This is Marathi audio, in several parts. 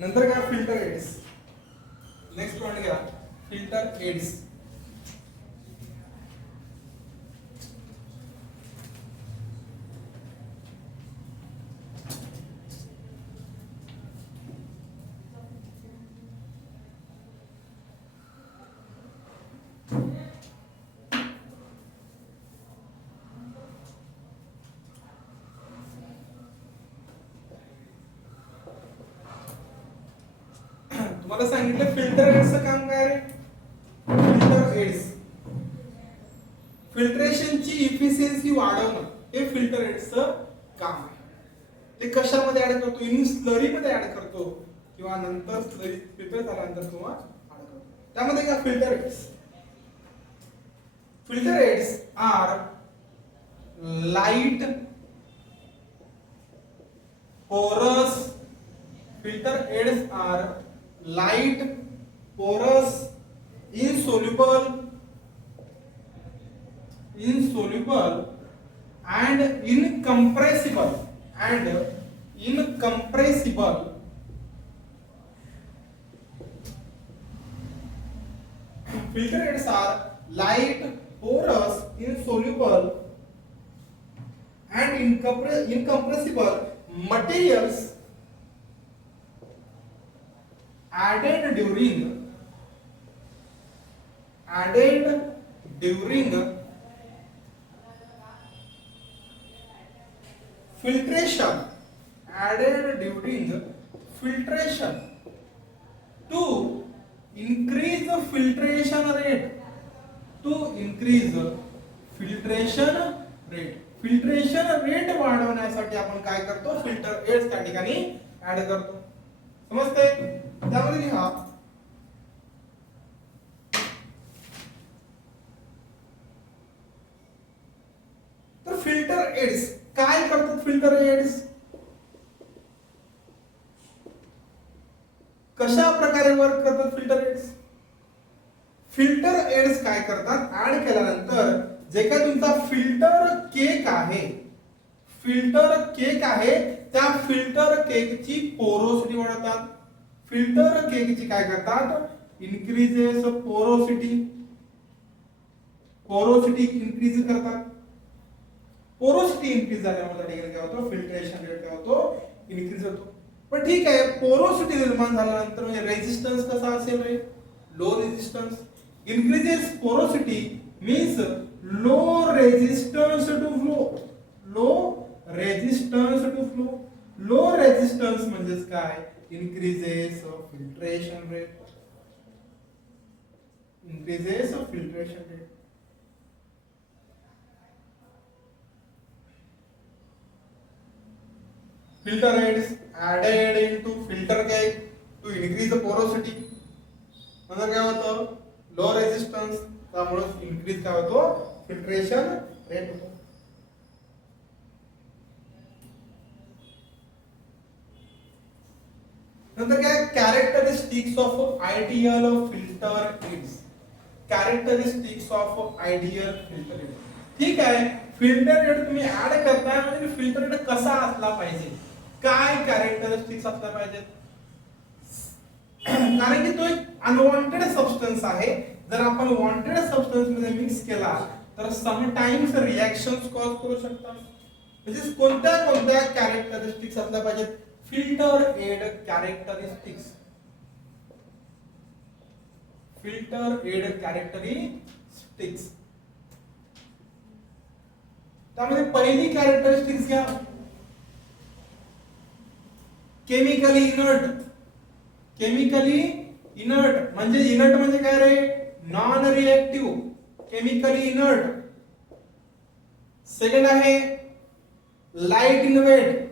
नंतर काय फिल्टर एड्स. नेक्स्ट पॉइंट घ्या फिल्टर एड्स. तुम्हाला सांगितलं फिल्टर एड्सचं काम काय रे. फिल्टर एड्स फिल्ट्रेशनची इफिशियन्सी वाढवणं हे फिल्टर एड्सचं काम आहे. ते कशामध्ये ऍड करतो, इन स्लरी मध्ये ऍड करतो किंवा नंतर स्लरी फिल्टर झाल्यानंतर किंवा ऍड करतो. त्यामध्ये काय filter aids. Filter aids are light porous. Filter aids are light, porous, insoluble and incompressible. Filter aids are light, porous, insoluble and incompressible materials added during filtration to increase the filtration rate. Filtration rate वाढवण्यासाठी आपण काय करतो, फिल्टर एड्स त्या ठिकाणी ऍड करतो. समजते. त्यामध्ये लिहा तर फिल्टर एड्स काय करतात. फिल्टर एड्स कशा प्रकारे वर्क करतात. फिल्टर एड्स काय करतात, ऍड केल्यानंतर जे काय तुमचा फिल्टर केक आहे त्या फिल्टर केकची पोरोसिटी वाढवतात. फिल्टर केकची काय करतात, इन्क्रीजेस पोरोसिटी इन्क्रीज करतात. पोरोसिटी इन्क्रीज झाल्यामुळे त्या ठिकाणी काय होतं, फिल्ट्रेशन रेट काय होतो, इन्क्रीज होतो. पण ठीक आहे, पोरोसिटी निर्माण झाल्यानंतर म्हणजे रेजिस्टन्स कसा असेल रे, low resistance. Increases porosity means low resistance to flow. Low resistance म्हणजेच काय, increases filtration rate. Filter aids added into filter cake to increase the porosity. नंतर काय होतं, लो रेजिस्टन्स, त्यामुळे इन्क्रीज काय होतो, फिल्ट्रेशन रेट होतो. नंतर काय, characteristics of ideal filter aids. ठीक आहे, फिल्टर एड तुम्ही ऍड करताय म्हणजे फिल्टर एड कसा असला पाहिजे, काय कॅरेक्टरिस्टिक्स असल्या पाहिजेत. कारण की तो एक अनवॉन्टेड सबस्टन्स आहे. जर आपण वॉन्टेड सबस्टन्स मध्ये मिक्स केला तर समटाइम्स रिएक्शन्स कॉज करू शकतात. म्हणजे कोणत्या कॅरेक्टरिस्टिक्स असल्या पाहिजेत, फिल्टर एड कॅरेक्टरिस्टिक्स. त्यामध्ये पहिली कॅरेक्टरिस्टिक्स घ्या, केमिकली इनर्ट म्हणजे इनर्ट म्हणजे काय रे, non reactive, chemically inert. Second आहे light in weight.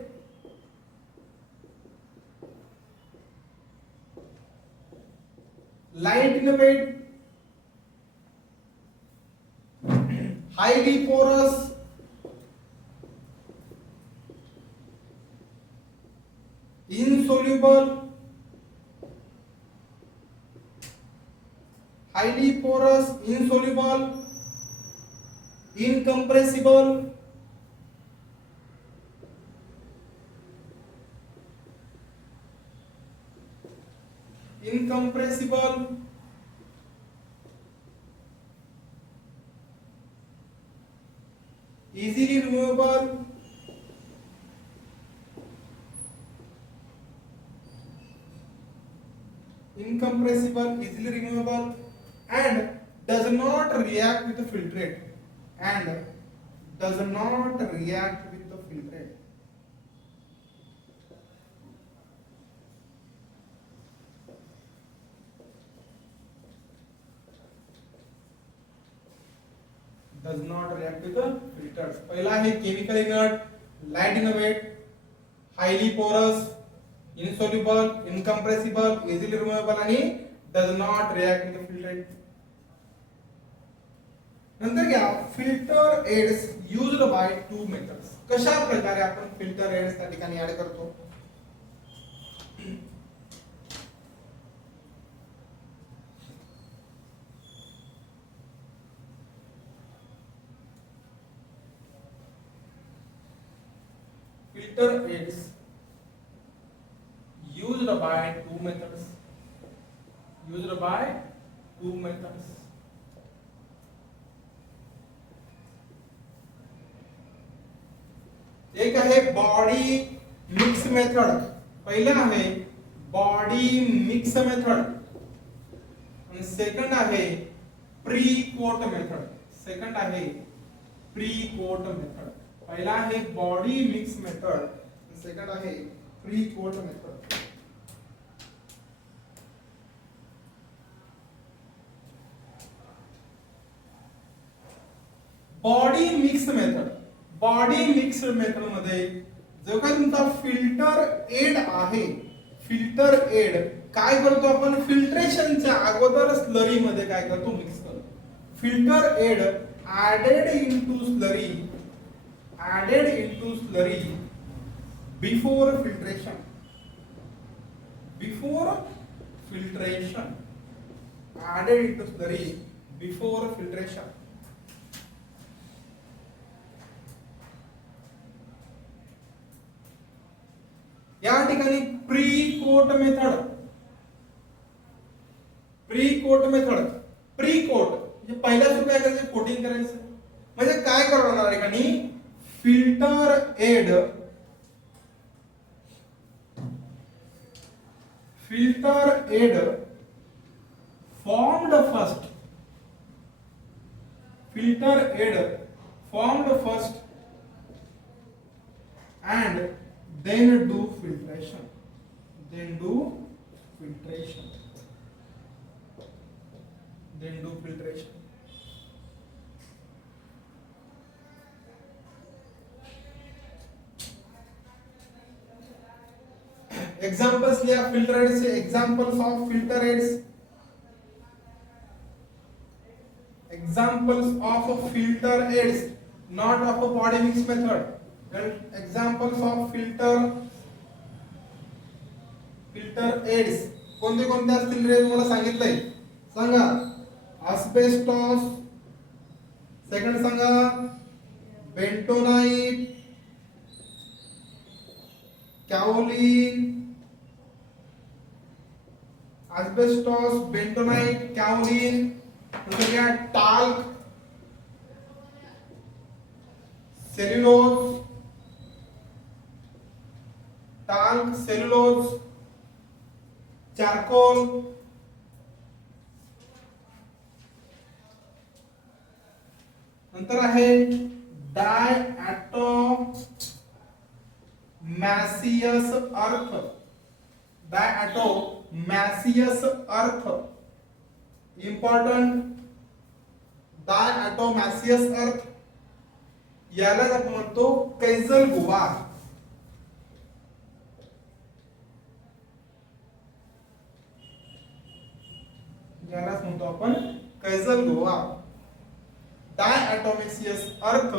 Highly porous, insoluble, highly porous, insoluble, incompressible, incompressible, easily removable, incompressible, easily removable, and does not react with the filtrate, and does not react with the filtrate. Does not react with the filters. पहिला आहे chemical inert, light innovate, highly porous, insoluble, incompressible, easily removable आणि does not react with the filtrate. नंतर घ्या filter aids used by two methods. कशा प्रकारे आपण फिल्टर एड्स त्या ठिकाणी ऍड करतो. Filter aids used by two methods. Used by two methods. एक आहे बॉडी मिक्स मेथड. पहिला आहे बॉडी मिक्स मेथड आणि सेकंड आहे प्री कोट मेथड. सेकंड आहे प्री कोट मेथड. पहिला आहे बॉडी मिक्स मेथड, सेकंड आहे pre coat method. Body mix method. Body mix method मध्ये जो काही तुमचा फिल्टर एड आहे, फिल्टर एड काय करतो आपण फिल्ट्रेशनच्या अगोदर स्लरी मध्ये काय करतो मिक्स करतो. Filter aid added into slurry, added into slurry before filtration, before filtration, added into slurry before filtration. या ठिकाणी pre coat method. Pre coat method, pre coat म्हणजे पहिल्या सुरू काय करायचं कोटिंग करायचं. म्हणजे काय करणार या ठिकाणी filter aid, filter aid formed first, filter aid formed first and then do filtration, then do filtration, then do filtration. Examples लिया filter aids say. Examples of filter aids, examples of filter aids, not of a body mix method. And examples of filter aids कोणते कोणते असतील रे तुम्हाला सांगितलंय सांगा. asbestos, सेकंड सांगा bentonite, kaolin, asbestos, bentonite, kaolin, talc, cellulose, talc, cellulose, charcoal, नंतर आहे diatomaceous earth, diatomaceous earth, important, diatomaceous earth याला आपण म्हणतो कैजल गुवार. यालाच म्हणतो आपण कैजल गुवार. डायॲटोमॅसियस अर्थ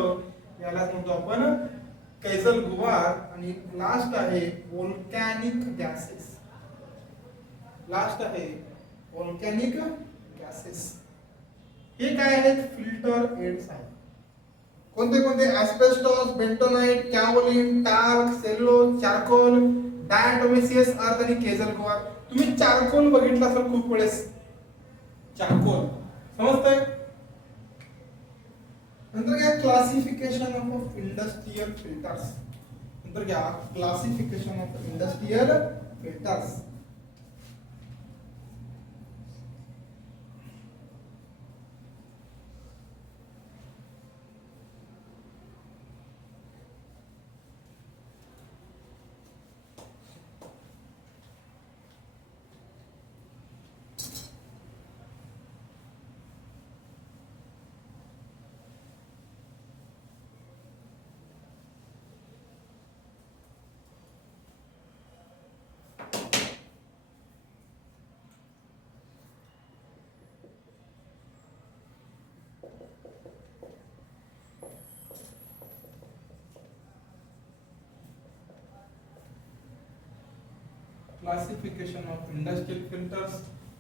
यालाच म्हणतो आपण कैजल गुवार. आणि लास्ट आहे व्होल्कॅनिक गॅसेस. लास्ट आहे व्होल्कॅनिक गॅसेस. हे काय आहेत फिल्टर एड्स आहेत. कोणते कोणते asbestos, bentonite, kaolin, talc, cellulose, charcoal, diatomaceous earth आणि केजल गोळा. तुम्ही चारकोल बघितलं असेल खूप वेळेस, चारकोल समजतंय. नंतर घ्या क्लासिफिकेशन ऑफ इंडस्ट्रियल फिल्टर्स. नंतर घ्या classification of industrial filters. Classification of industrial filters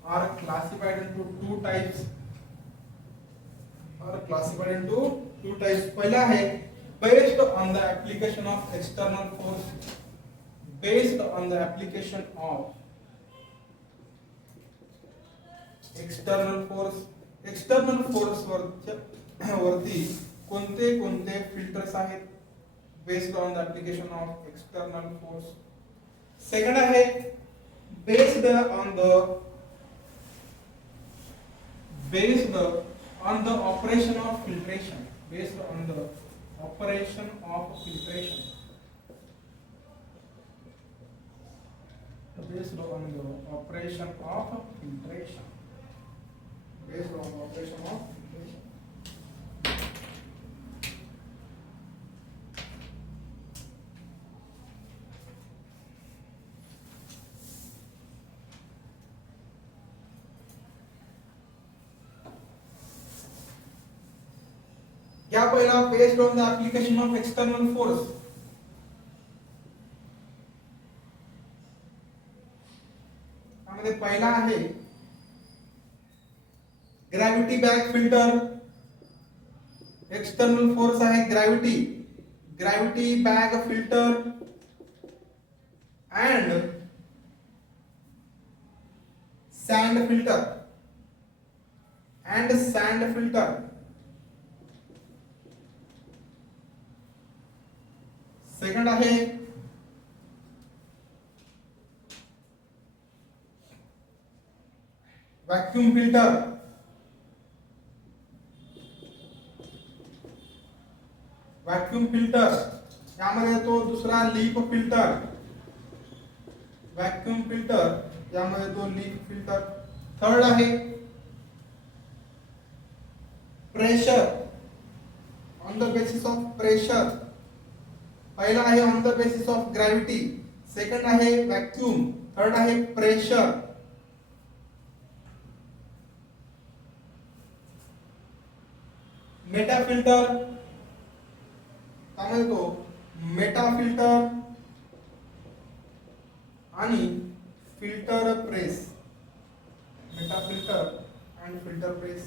are classified into two types. पहिला आहे based on the application of external force. Based on the application of external force. External force वरती कोणते कोणते फिल्टर्स आहेत? Based on the application of external force. Second आहे based on the operation of filtration. Based on the operation of filtration. Based on the operation of filtration. Based on the operation of filtration. क्या पहिला based on the application of external force. त्यामध्ये पहिला आहे gravity bag filter. External force आहे gravity bag filter and sand filter. Second आहे वॅक्यूम फिल्टर. यामध्ये येतो दुसरा लीफ फिल्टर. वॅक्यूम फिल्टर यामध्ये येतो लीफ फिल्टर. थर्ड आहे pressure on the basis of pressure. पहिला आहे on the basis of gravity, second आहे वॅक्यूम, थर्ड आहे प्रेशर. मेटा फिल्टर त्यामध्ये तो मेटा फिल्टर आणि filter press. Meta filter and filter press.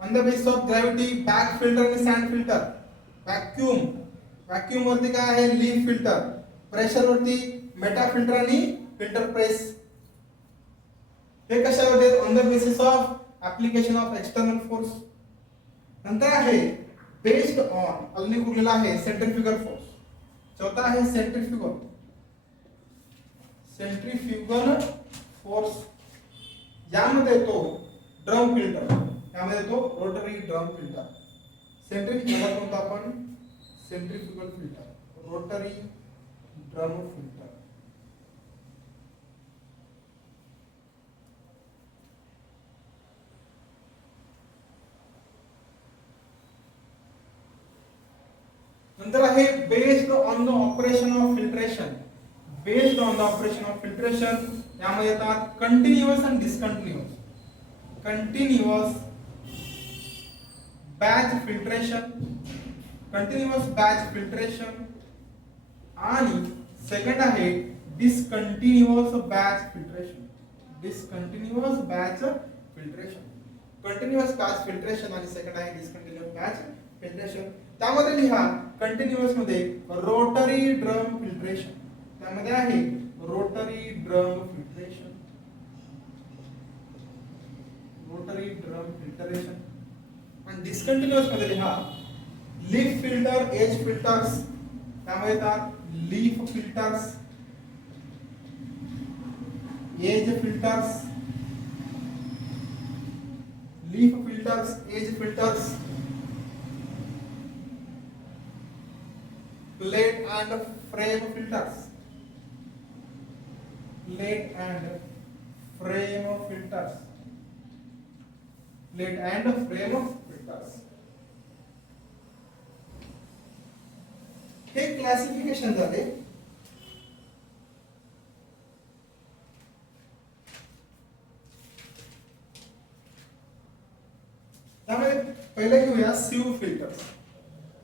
On the basis of gravity bag filter आणि सँड फिल्टर. वॅक्यूम वरती काय आहे लीफ फिल्टर. प्रेशर वरती मेटा फिल्टर आणि फिल्टर प्रेस. हे कशावर आहेत on the basis of application of external force. नंतर आहे बेस्ड ऑन अजून कुठला आहे सेंट्रीफ्युगल फोर्स. चौथा आहे सेंट्रीफ्युगल फोर्स. यामध्ये तो ड्रम फिल्टर, यामध्ये तो रोटरी ड्रम फिल्टर. सेंट्रीफ्युगल कोणता आपण centrifugal filter, rotary drum filter. नंतर आहे based on the operation of filtration. Based on the operation of filtration यामध्ये येतात कंटिन्युअस आणि डिस्कंटिन्युअस. कंटिन्युअस बॅच फिल्ट्रेशन आणि सेकंड आहे discontinuous batch filtration. Continuous batch filtration आणि सेकंड आहे डिस्कंटिन्युअस बॅच फिल्ट्रेशन. त्यामध्ये लिहा कंटिन्युअस मध्ये रोटरी ड्रम फिल्ट्रेशन. त्यामध्ये आहे rotary drum filtration, rotary drum filtration. आणि डिस्कंटिन्युअस मध्ये लिहा लीफ फिल्टर, एज फिल्टर्स. त्यामध्ये येतात leaf filters, edge filters, leaf filters, edge filters, plate and frame filters, plate and frame filters, plate and frame filters. हे क्लासिफिकेशन झाले. त्यामुळे पहिले घेऊया सीव फिल्टर्स.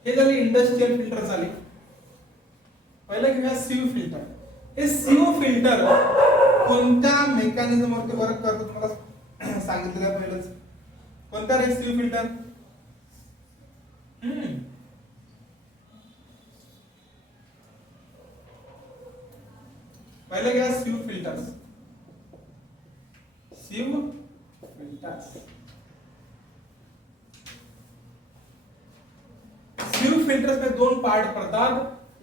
हे झाले इंडस्ट्रियल फिल्टर झाले. पहिले घेऊया सीव फिल्टर. हे सीव फिल्टर कोणत्या मेकॅनिझम वरती वर्क करतात मला सांगितलेलं आहे पहिलंच. कोणत्या रे सीव फिल्टर? पहिले घ्या सीव फिल्टर्स. सीव फिल्टर्स. सीव फिल्टर्स में दोन पार्ट पडतात.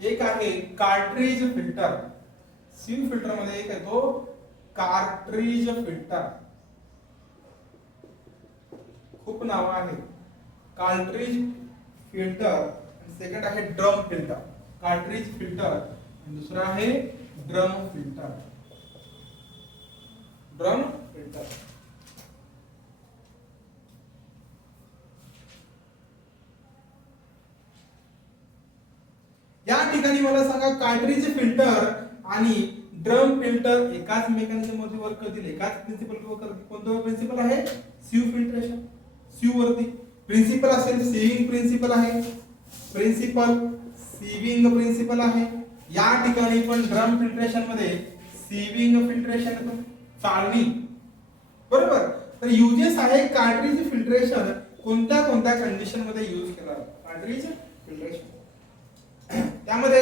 एक आहे कार्ट्रिज फिल्टर. सीव फिल्टर मध्ये एक आहे तो कार्ट्रिज फिल्टर. खूप नाव आहे. Cartridge filter. सेकंड आहे ड्रम फिल्टर. कार्ट्रिज फिल्टर आणि दुसरा आहे ड्रम फिल्टर. Drum filter. या ठिकाणी मला सांगा कार्ट्रिज फिल्टर आणि ड्रम फिल्टर एकाच मेकॅनिझम मध्ये वर्क करतील, एकाच प्रिन्सिपल वर करतील. कोणतं प्रिन्सिपल आहे? सीव फिल्ट्रेशन. सीव वरती प्रिन्सिपल असेल, सीविंग प्रिन्सिपल आहे. प्रिन्सिपल सीविंग प्रिन्सिपल आहे. या ठिकाणी पण ड्रम फिल्ट्रेशन मध्ये सीविंग फिल्ट्रेशन येतं, चाळणी. बरोबर. तर युजेस आहे कार्ट्रिज फिल्ट्रेशन. कोणत्या कोणत्या कंडिशन मध्ये यूज केला कार्ट्रिज फिल्ट्रेशन? त्यामध्ये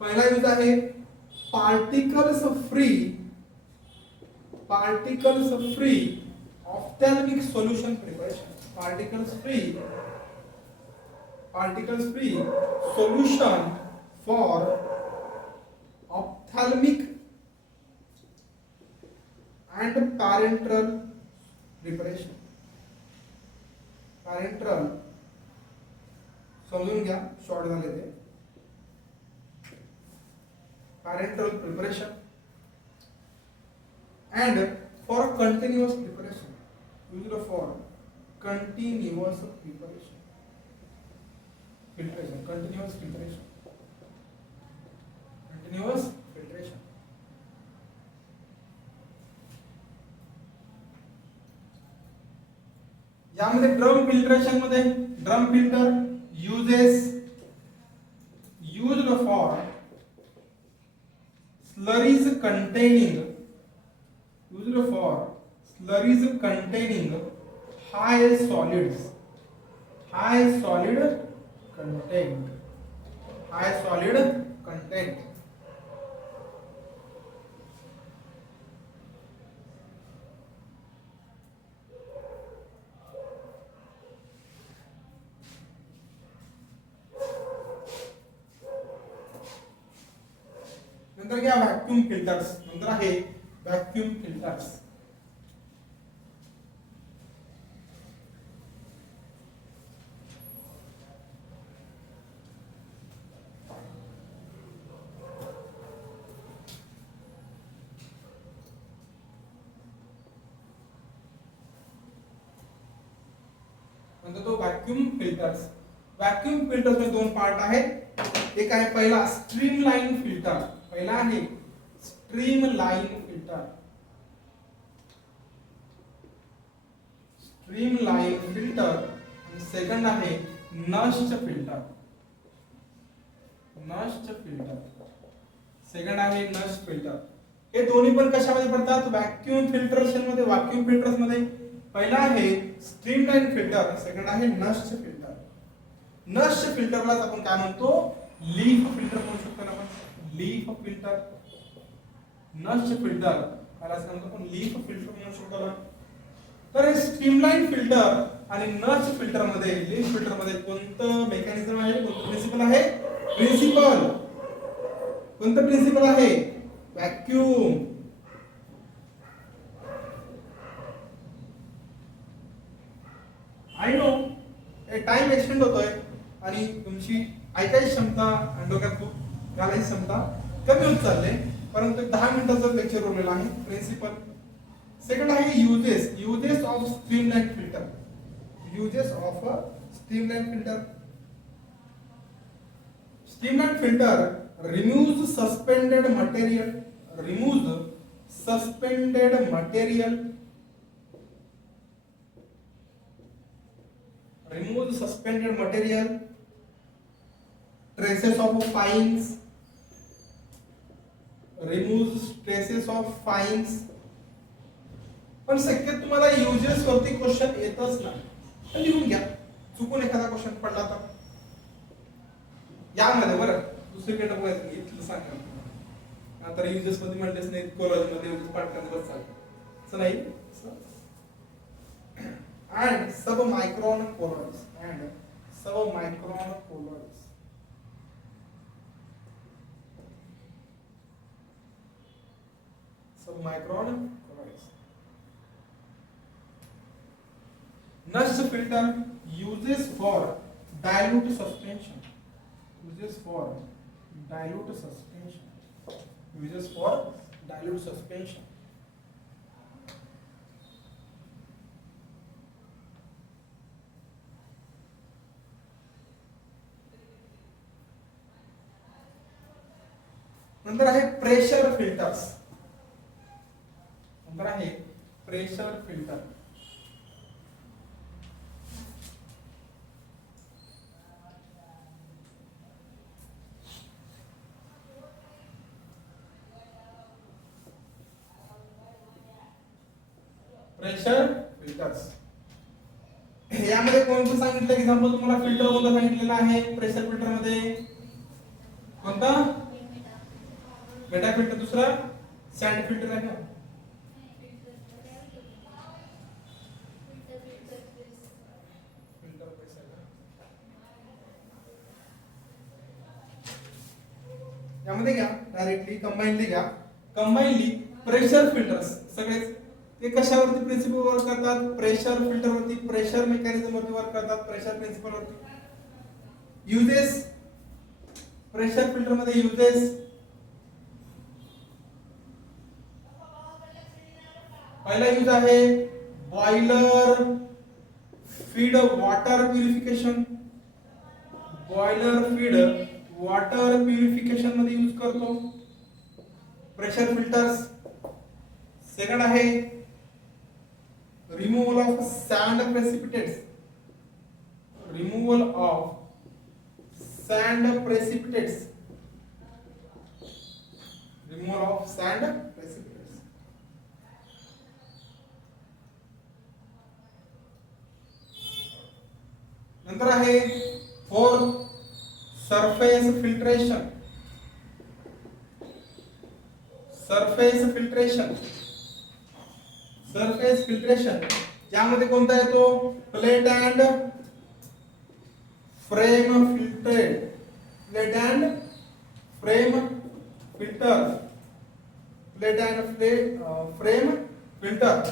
पहिला यूज आहे particles free ophthalmic solution preparation. Particles free solution for ophthalmic and parental preparation. Parental समजून घ्या, शॉर्ट झाले ते. Parental preparation and for continuous preparation. Used for continuous preparation. Filtration, continuous filtration, continuous filtration. यामध्ये ड्रम फिल्ट्रेशन मध्ये drum filter uses used for slurries containing high solid content. नंतर घ्या व्हॅक्यूम फिल्टर्स. नंतर आहे व्हॅक्यूम फिल्टर्स. नंतर तो व्हॅक्यूम फिल्टर्स. व्हॅक्यूम फिल्टर्स मध्ये दोन पार्ट आहेत. एक आहे पहिला स्ट्रीमलाइन फिल्टर. पहिला आहे स्ट्रीमलाइन फिल्टर. आणि सेकंड आहे नस्ट फिल्टर. हे दोन्ही पण कशामध्ये पडतात? व्हॅक्यूम फिल्टरेशन मध्ये. व्हॅक्यूम फिल्टर्स मध्ये पहिला आहे स्ट्रीमलाइन फिल्टर, सेकंड आहे नस्ट फिल्टर. नस्ट फिल्टरलाच आपण काय म्हणतो? लीफ फिल्टर म्हणू शकतो ना आपण. लीफ फिल्टर, नस्ट फिल्टर याला सांगतो आपण लीफ फिल्टर म्हणू शकतो ना. तर हे स्ट्रीमलाईन फिल्टर आणि नस्ट फिल्टर मध्ये, लीफ फिल्टर मध्ये कोणतं मेकॅनिझम आहे, कोणतं प्रिन्सिपल आहे? प्रिन्सिपल, कोणतं प्रिन्सिपल आहे? Vacuum. I know time extend होतोय आणि तुमची ऐकायची क्षमता आणि डोक्यात घालायची क्षमता कमी होत चालले, परंतु 10 मिनिटाचं लेक्चर उरलेलं आहे. प्रिन्सिपल. सेकंड आहे uses, uses of streamline filter, uses of streamline filter. Streamline filter removes suspended material, removes suspended material, removes suspended material, traces of fines, removes traces of fines. पण शक्यतो तुम्हाला युजेस वरती क्वेश्चन येतच नाही, लिहून घ्या. चुकून एखादा क्वेश्चन पडला तर यामध्ये बरं दुसरीकडे बघायचं इथलं सांगा. नंतर युजेस मध्ये म्हणलेच नाही, कॉलेजमध्ये युजेस पाठ करत बसाल असं नाही. and submicron colloids, and submicron colloids. Submicron colloids. Nust filter uses for dilute suspension, uses for dilute suspension, uses for dilute suspension. नंतर आहे प्रेशर फिल्टर्स, नंतर आहे प्रेशर फिल्टर. प्रेशर फिल्टर्स यामध्ये कोणतं सांगितलं एक्झाम्पल तुम्हाला? फिल्टर कोणतं सांगितलेलं आहे प्रेशर फिल्टर मध्ये? कोणता? बेटा फिल्टर. दुसरा सॅंड फिल्टर आहे का? यामध्ये घ्या डायरेक्टली, कंबाइनली घ्या. कंबाइनली प्रेशर फिल्टर्स सगळेच ते कशावरती प्रिन्सिपल वर्क करतात? प्रेशर फिल्टर वरती, प्रेशर मेकॅनिझम वरती वर्क करतात, प्रेशर प्रिन्सिपल वरती. युजेस प्रेशर फिल्टर मध्ये युजेस, पहिला यूज आहे boiler feed water purification, boiler feed water purification मध्ये यूज करतो प्रेशर फिल्टर्स. सेकंड आहे removal of sand precipitates, removal of sand precipitates, removal of sand precipitates. नंतर आहे for surface filtration, surface filtration, surface filtration यामध्ये कोणता येतो? Plate and frame filter, plate and frame filter, plate and frame filter.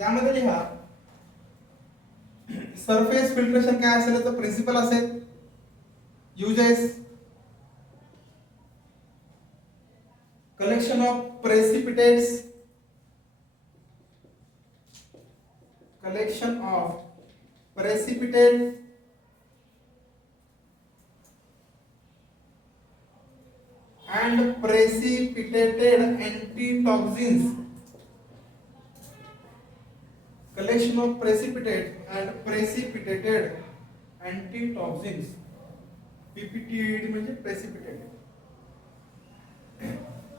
यामध्ये लिहा सरफेस फिल्ट्रेशन काय असेल तर प्रिन्सिपल असेल. Uses collection of precipitates, collection of precipitate and precipitated antitoxins, collection of precipitate and precipitated antitoxins, PPTAD म्हणजे precipitate.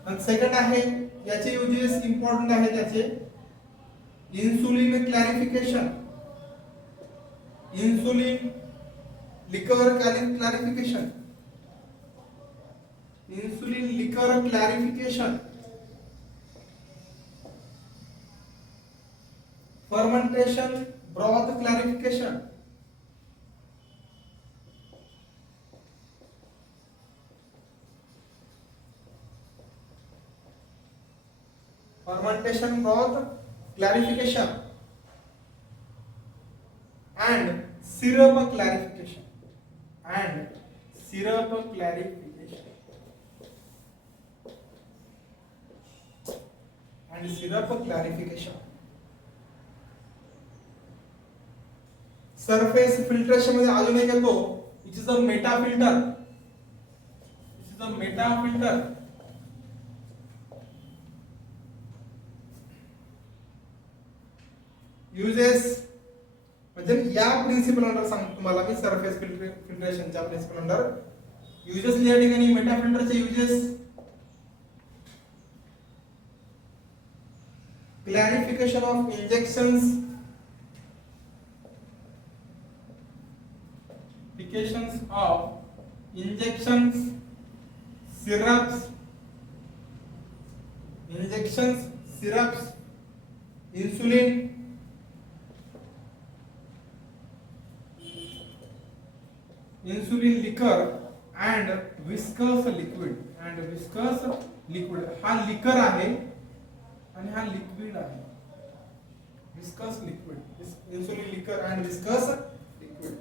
आणि सेकंड आहे याचे युजेस इम्पॉर्टंट आहे त्याचे. इंसुलिन क्लॅरिफिकेशन, इंसुलिन लिकर clarification, insulin liquor clarification, fermentation broth clarification, fermentation broth clarification and syrup clarification and syrup clarification and syrup clarification. Surface filtration मध्ये अजून एक येतो which is a meta filter. This is a meta filter. Uses म्हणजे या प्रिन्सिपल अंडर सांगतो तुम्हाला मी सरफेस फिल्ट्रेशनच्या प्रिन्सिपल अंडर युजेस या ठिकाणी मेटा फिल्टरचे uses clarification of injections of injections, syrups, insulin, liquor and viscous liquid. हा लिकर आहे आणि हा लिक्विड आहे. viscous liquid, insulin liquor and viscous liquid.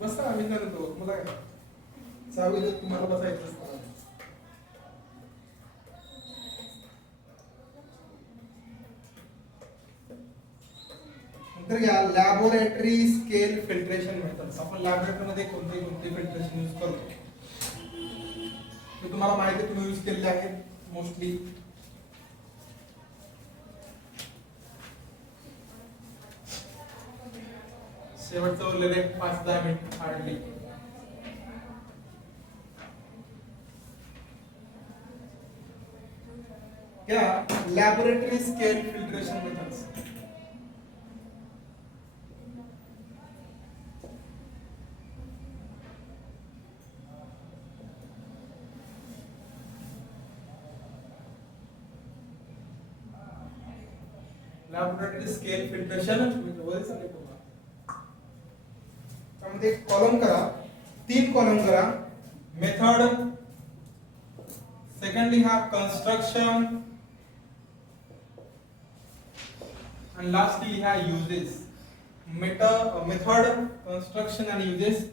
बसा आम्ही करतो मला सावीला तुम्हाला बसायचं असतं. नंतर या लॅबोरेटरी स्केल फिल्ट्रेशन मेथड्स. आपण लॅबोरेटरी मध्ये कोणते कोणते फिल्ट्रेशन यूज करतो ते तुम्हाला माहिती आहे, तुम्ही यूज केलेले आहेत मोस्टली. शेवटचं उरलेले 5-10 मिनिट हार्डली. क्या laboratory scale filtration methods. Laboratory scale filtration त्यामध्ये कॉलम करा, 3 कॉलम करा. मेथड, सेकंडली हा कंस्ट्रक्शन आणि लास्टली हा युजेस. मेथड, कंस्ट्रक्शन आणि युजेस.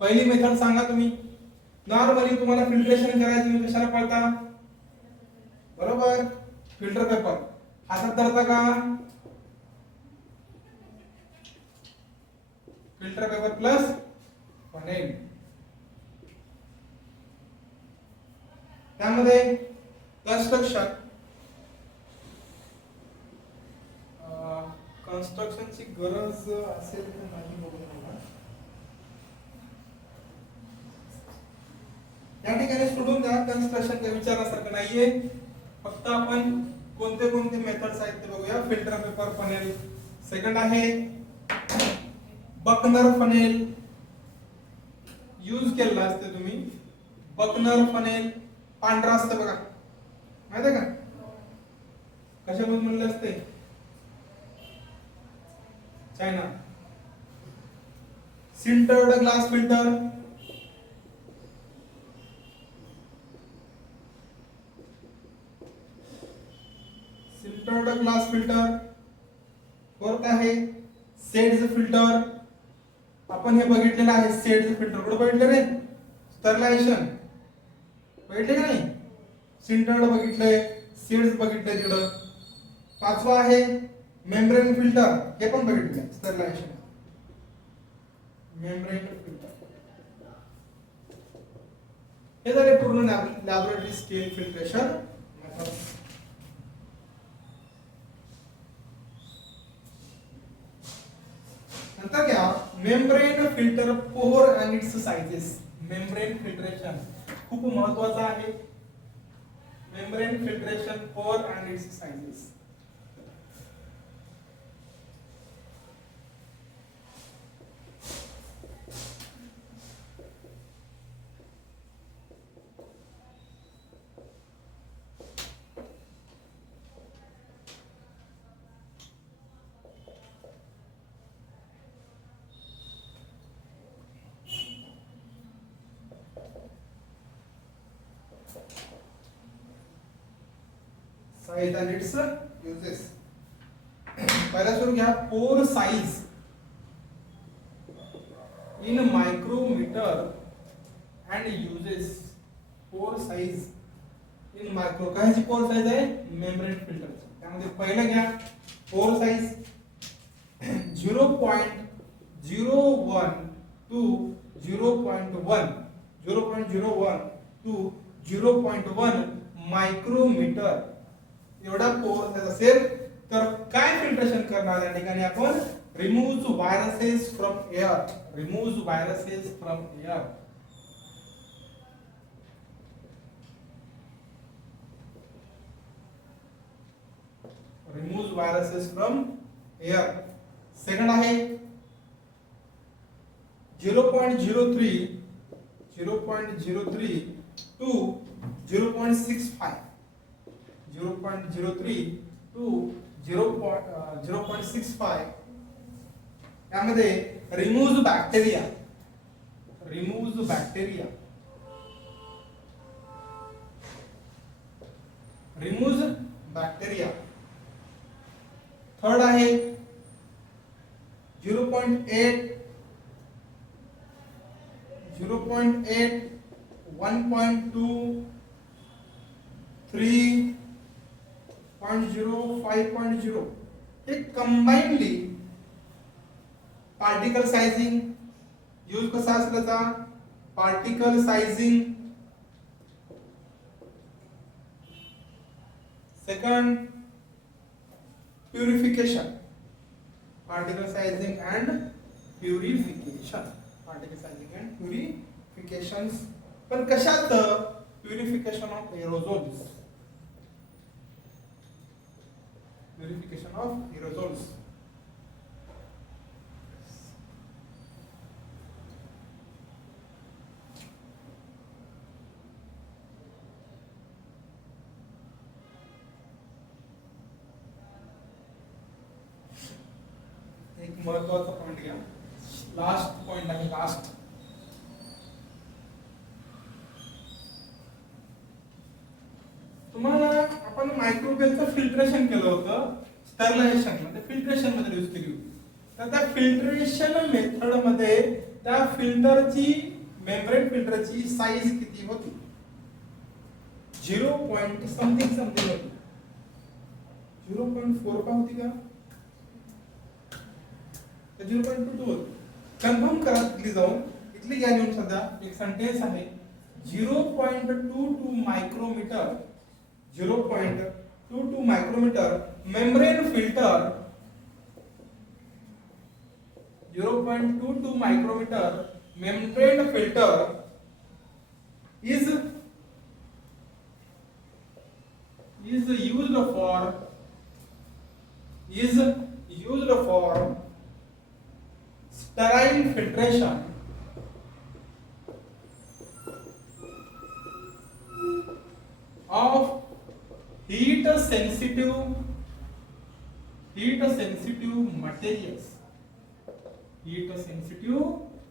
पहिली मेथड सांगा तुम्ही. नॉर्मली तुम्हाला फिल्ट्रेशन करायचं तुम्ही कशाला पळता, बरोबर, फिल्टर पेपर हातात धरता का, फिल्टर पेपर प्लस फनेल. त्यामध्ये कन्स्ट्रक्शनची गरज असेल तर नाही बघून मला या ठिकाणी सोडून द्या. कन्स्ट्रक्शन काही विचारण्यासारखं नाहीये. फक्त आपण कोणते कोणते मेथड्स आहेत ते बघूया. Filter paper, funnel. सेकंड आहे बकनर फनेल. यूज केलेला असते तुम्ही. बकनर फनेल पांढरा असतं बघा, माहित आहे का, कशामधून बनले असते, China. sintered glass filter, sintered glass filter. Fourth आहे सेड्स फिल्टर. आपण हे बघितलेलं आहे सेड्स फिल्टर. कुठे बघितलं रे? स्टरलायझेशन बघितले का नाही? सिंटर्ड बघितलंय, सीड्स बघितलंय तिकडं. पाचवा आहे मेम्ब्रेन फिल्टर. हे पण बघितलंय स्टरलायझेशन. मेम्ब्रेन फिल्टर हे झाले पूर्ण लॅबोरेटरी स्केल फिल्ट्रेशन मेथड. नंतर क्या membrane filter pore and its sizes. Membrane filtration खूप महत्वाचं आहे. Membrane filtration pore and its sizes. Size and its uses. पहिला सुरू घ्या. Pore size in micrometre and uses. Pore size in micro. कायची पोर साइज आहे? मेम्ब्रेन फिल्टरची. त्यामध्ये पहिलं घ्या pore size 0.01 to 0.1 to 0.1 micrometre एवढा पोर साइज असेल तर काय फिल्ट्रेशन करणार? या ठिकाणी आपण remove viruses from air. Remove viruses from air. Remove viruses from air. Second आहे 0.03 टू 0.65. 0.03 टू 0.65 यामध्ये remove bacteria. Remove bacteria. Remove bacteria. Third आहे 0.8 1.2 3.0 5.0 हे कंबाइनली पार्टिकल साइजिंग. यूज कसा असेल त्याचा? Particle sizing. Second purification. Particle sizing and purification. Particle sizing and purifications. पण कशात? Purification of aerosols. Purification of aerosols. एक महत्वाचा पॉइंट घ्या. लास्ट पॉइंट आहे. लास्ट तुम्हाला आपण मायक्रोबियलचं फिल्ट्रेशन केलं होतं स्टरलायझेशन मध्ये. फिल्ट्रेशन मध्ये यूज केली होती. तर त्या फिल्ट्रेशन मेथड मध्ये त्या फिल्टरची मेम्ब्रेन फिल्टरची साइज किती होती? 0. समथिंग होती. 0.4 का होती का? 0.22 होती. कन्फर्म करा इथली जाऊन. इथली घ्या लिहून. सध्या एक सेंटेन्स आहे 0.22 micrometre. 0.22 micrometer membrane filter. 0.22 micrometer membrane filter is used for sterile filtration of heat sensitive materials. Heat sensitive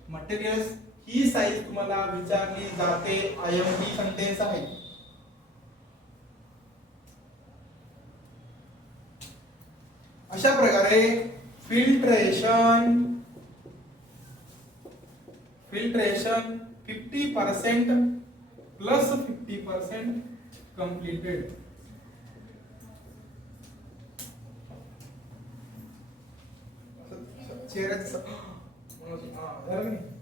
materials ही साईज तुम्हाला विचारली जाते. IMP सेंटेन्स आहे. अशा प्रकारे फिल्ट्रेशन 50% प्लस 50% कंप्लीटेड. चेहऱ्याचं झालं नाही.